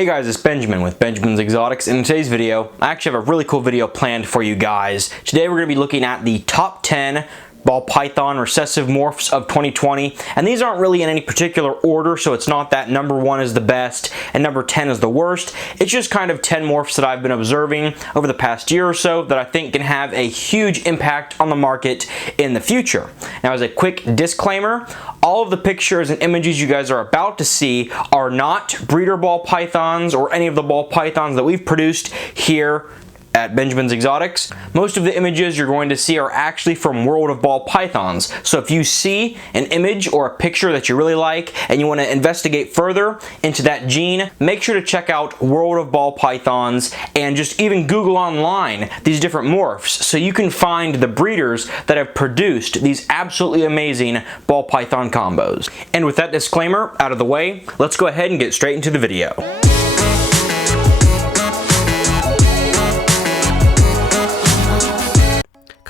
Hey guys, it's Benjamin with Benjamin's Exotics, and in today's video, I actually have a really cool video planned for you guys. Today we're going to be looking at the top 10 ball python recessive morphs of 2020, and these aren't really in any particular order, so it's not that number 1 is the best and number 10 is the worst. It's just kind of 10 morphs that I've been observing over the past year or so that I think can have a huge impact on the market in the future. Now, as a quick disclaimer, all of the pictures and images you guys are about to see are not breeder ball pythons or any of the ball pythons that we've produced here at Benjamin's Exotics. Most of the images you're going to see are actually from World of Ball Pythons. So if you see an image or a picture that you really like and you want to investigate further into that gene, make sure to check out World of Ball Pythons and just even Google online these different morphs so you can find the breeders that have produced these absolutely amazing ball python combos. And with that disclaimer out of the way, let's go ahead and get straight into the video.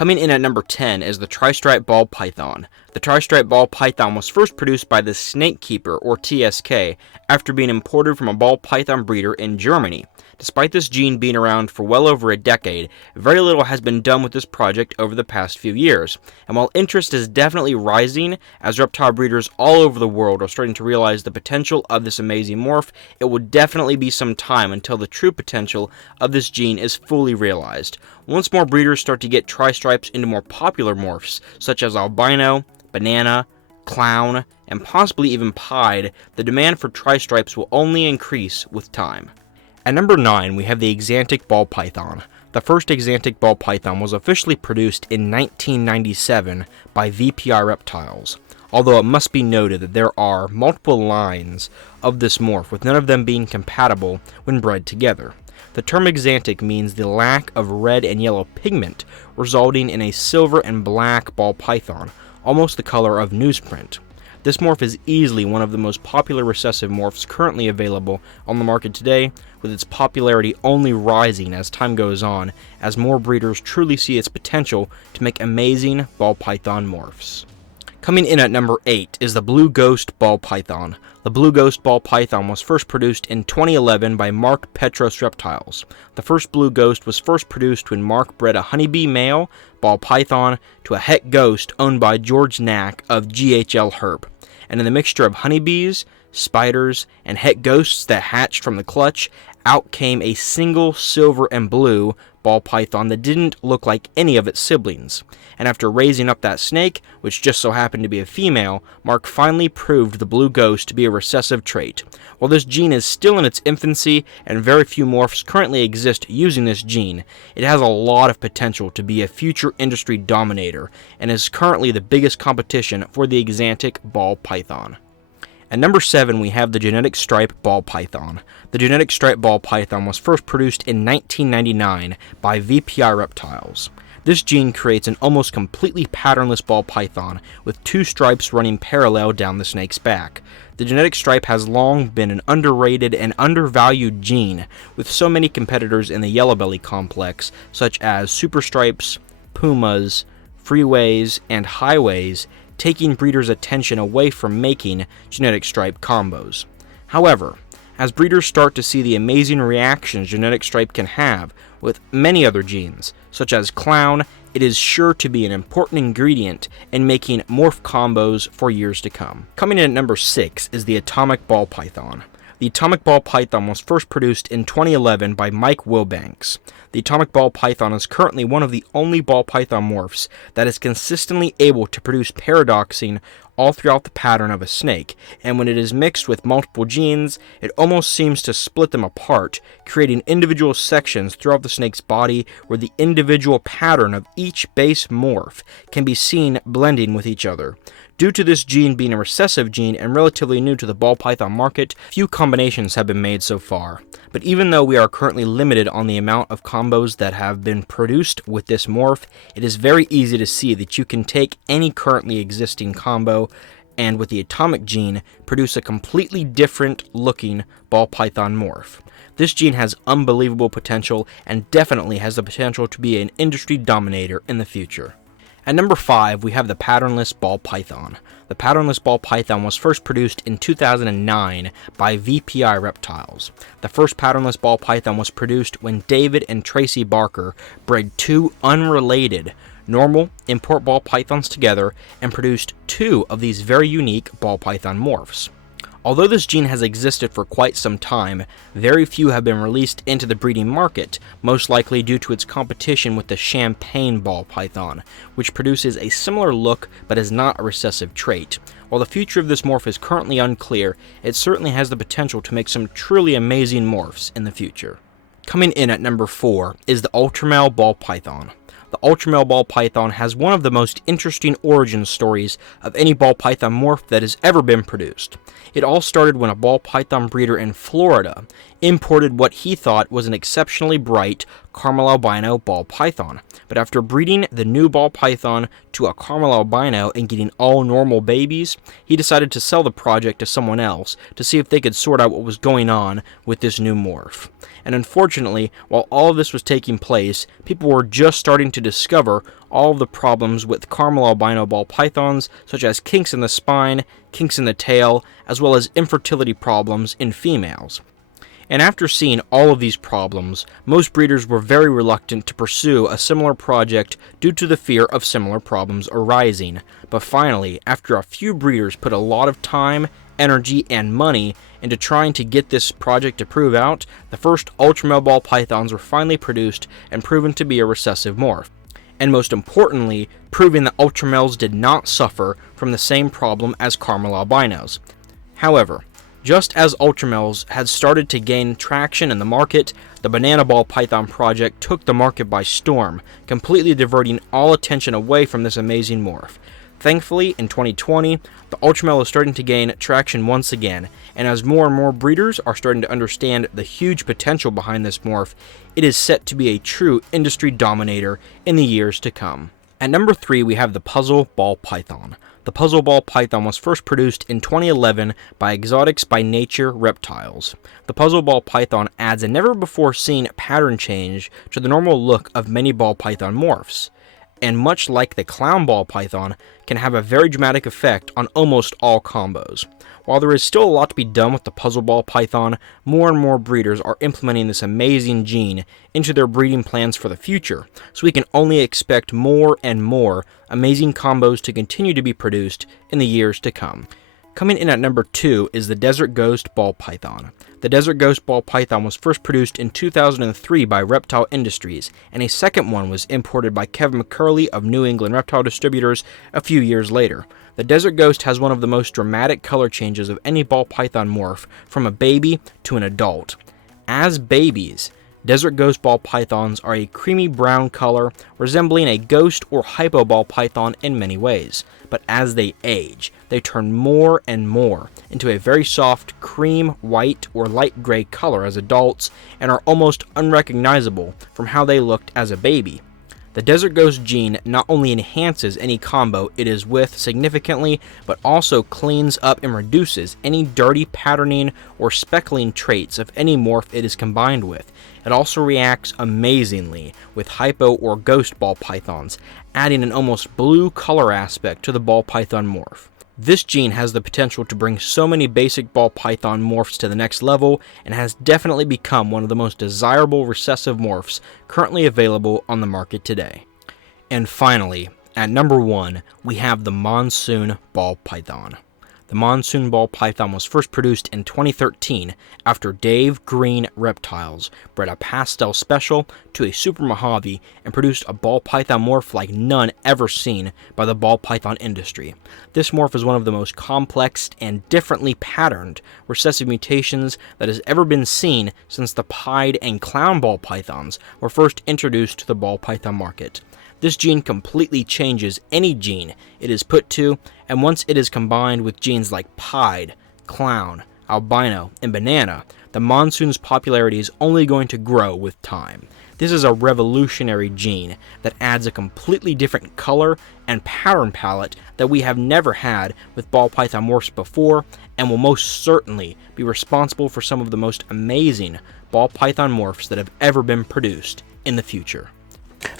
Coming in at number 10 is the Tristripe Ball Python. The Tristripe Ball Python was first produced by the Snake Keeper, or TSK, after being imported from a ball python breeder in Germany. Despite this gene being around for well over a decade, very little has been done with this project over the past few years. And while interest is definitely rising, as reptile breeders all over the world are starting to realize the potential of this amazing morph, it will definitely be some time until the true potential of this gene is fully realized. Once more breeders start to get tri-stripes into more popular morphs, such as Albino, Banana, Clown, and possibly even Pied, the demand for tri-stripes will only increase with time. At number 9, we have the Axanthic Ball Python. The first Axanthic Ball Python was officially produced in 1997 by VPI Reptiles, although it must be noted that there are multiple lines of this morph, with none of them being compatible when bred together. The term Axanthic means the lack of red and yellow pigment, resulting in a silver and black ball python, almost the color of newsprint. This morph is easily one of the most popular recessive morphs currently available on the market today, with its popularity only rising as time goes on, as more breeders truly see its potential to make amazing ball python morphs. Coming in at number 8 is the Blue Ghost Ball Python. The Blue Ghost Ball Python was first produced in 2011 by Mark Petros Reptiles. The first Blue Ghost was first produced when Mark bred a honeybee male ball python to a het ghost owned by George Knack of GHL Herp. And in the mixture of honeybees, spiders, and het ghosts that hatched from the clutch, out came a single silver and blue ball python that didn't look like any of its siblings. And after raising up that snake, which just so happened to be a female, Mark finally proved the Blue Ghost to be a recessive trait. While this gene is still in its infancy and very few morphs currently exist using this gene, it has a lot of potential to be a future industry dominator and is currently the biggest competition for the Axanthic Ball Python. At number 7, we have the Genetic Stripe Ball Python. The Genetic Stripe Ball Python was first produced in 1999 by VPI Reptiles. This gene creates an almost completely patternless ball python with 2 stripes running parallel down the snake's back. The genetic stripe has long been an underrated and undervalued gene, with so many competitors in the yellow belly complex, such as Super Stripes, Pumas, Freeways, and Highways, taking breeders' attention away from making genetic stripe combos. However, as breeders start to see the amazing reactions genetic stripe can have with many other genes, such as Clown, it is sure to be an important ingredient in making morph combos for years to come. Coming in at number 6 is the Atomic Ball Python. The Atomic Ball Python was first produced in 2011 by Mike Wilbanks. The Atomic Ball Python is currently one of the only ball python morphs that is consistently able to produce paradoxing all throughout the pattern of a snake, and when it is mixed with multiple genes, it almost seems to split them apart, creating individual sections throughout the snake's body where the individual pattern of each base morph can be seen blending with each other. Due to this gene being a recessive gene and relatively new to the ball python market, few combinations have been made so far. But even though we are currently limited on the amount of combos that have been produced with this morph, it is very easy to see that you can take any currently existing combo and with the atomic gene produce a completely different looking ball python morph. This gene has unbelievable potential and definitely has the potential to be an industry dominator in the future. At number 5, we have the Patternless ball python. The Patternless ball python was first produced in 2009 by VPI Reptiles. The first Patternless ball python was produced when David and Tracy Barker bred two unrelated normal import ball pythons together and produced two of these very unique ball python morphs. Although this gene has existed for quite some time, very few have been released into the breeding market, most likely due to its competition with the champagne ball python, which produces a similar look but is not a recessive trait. While the future of this morph is currently unclear, it certainly has the potential to make some truly amazing morphs in the future. Coming in at number 4 is the Ultramel ball python. The Ultramel ball python has one of the most interesting origin stories of any ball python morph that has ever been produced. It all started when a ball python breeder in Florida imported what he thought was an exceptionally bright caramel albino ball python. But after breeding the new ball python to a caramel albino and getting all normal babies, he decided to sell the project to someone else to see if they could sort out what was going on with this new morph. And unfortunately, while all of this was taking place, people were just starting to discover all of the problems with caramel albino ball pythons, such as kinks in the spine, kinks in the tail, as well as infertility problems in females. And after seeing all of these problems, most breeders were very reluctant to pursue a similar project due to the fear of similar problems arising. But finally, after a few breeders put a lot of time, energy, and money into trying to get this project to prove out, the first Ultramel ball pythons were finally produced and proven to be a recessive morph. And most importantly, proving that Ultramels did not suffer from the same problem as caramel albinos. However, just as Ultramels had started to gain traction in the market, the banana ball python project took the market by storm, completely diverting all attention away from this amazing morph. Thankfully, in 2020, the Ultramel is starting to gain traction once again, and as more and more breeders are starting to understand the huge potential behind this morph, it is set to be a true industry dominator in the years to come. At number 3, we have the Puzzle ball python. The Puzzle ball python was first produced in 2011 by Exotics by Nature Reptiles. The Puzzle ball python adds a never-before-seen pattern change to the normal look of many ball python morphs, and much like the clown ball python, can have a very dramatic effect on almost all combos. While there is still a lot to be done with the Puzzle ball python, more and more breeders are implementing this amazing gene into their breeding plans for the future, so we can only expect more and more amazing combos to continue to be produced in the years to come. Coming in at number 2 is the Desert Ghost ball python. The Desert Ghost ball python was first produced in 2003 by Reptile Industries, and a second one was imported by Kevin McCurley of New England Reptile Distributors a few years later. The Desert Ghost has one of the most dramatic color changes of any ball python morph, from a baby to an adult. As babies, Desert Ghost ball pythons are a creamy brown color, resembling a ghost or hypo ball python in many ways. But as they age, they turn more and more into a very soft cream, white, or light gray color as adults, and are almost unrecognizable from how they looked as a baby. The Desert Ghost gene not only enhances any combo it is with significantly, but also cleans up and reduces any dirty patterning or speckling traits of any morph it is combined with. It also reacts amazingly with hypo or ghost ball pythons, adding an almost blue color aspect to the ball python morph. This gene has the potential to bring so many basic ball python morphs to the next level, and has definitely become one of the most desirable recessive morphs currently available on the market today. And finally, at number 1, we have the Monsoon ball python. The Monsoon ball python was first produced in 2013 after Dave Green Reptiles bred a Pastel Special to a Super Mojave and produced a ball python morph like none ever seen by the ball python industry. This morph is one of the most complex and differently patterned recessive mutations that has ever been seen since the pied and clown ball pythons were first introduced to the ball python market. This gene completely changes any gene it is put to, and once it is combined with genes like pied, clown, albino, and banana, the Monsoon's popularity is only going to grow with time. This is a revolutionary gene that adds a completely different color and pattern palette that we have never had with ball python morphs before, and will most certainly be responsible for some of the most amazing ball python morphs that have ever been produced in the future.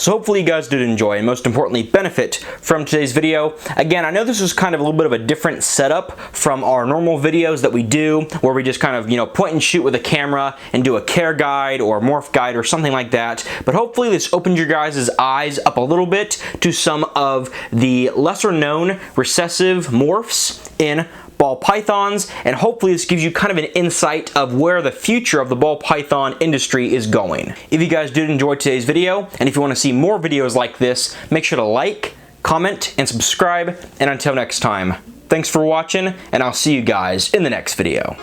So hopefully you guys did enjoy and most importantly benefit from today's video. Again, I know this was kind of a little bit of a different setup from our normal videos that we do where we just kind of, point and shoot with a camera and do a care guide or morph guide or something like that. But hopefully this opened your guys' eyes up a little bit to some of the lesser known recessive morphs in ball pythons, and hopefully this gives you kind of an insight of where the future of the ball python industry is going. If you guys did enjoy today's video, and if you want to see more videos like this, make sure to like, comment, and subscribe, and until next time, thanks for watching, and I'll see you guys in the next video.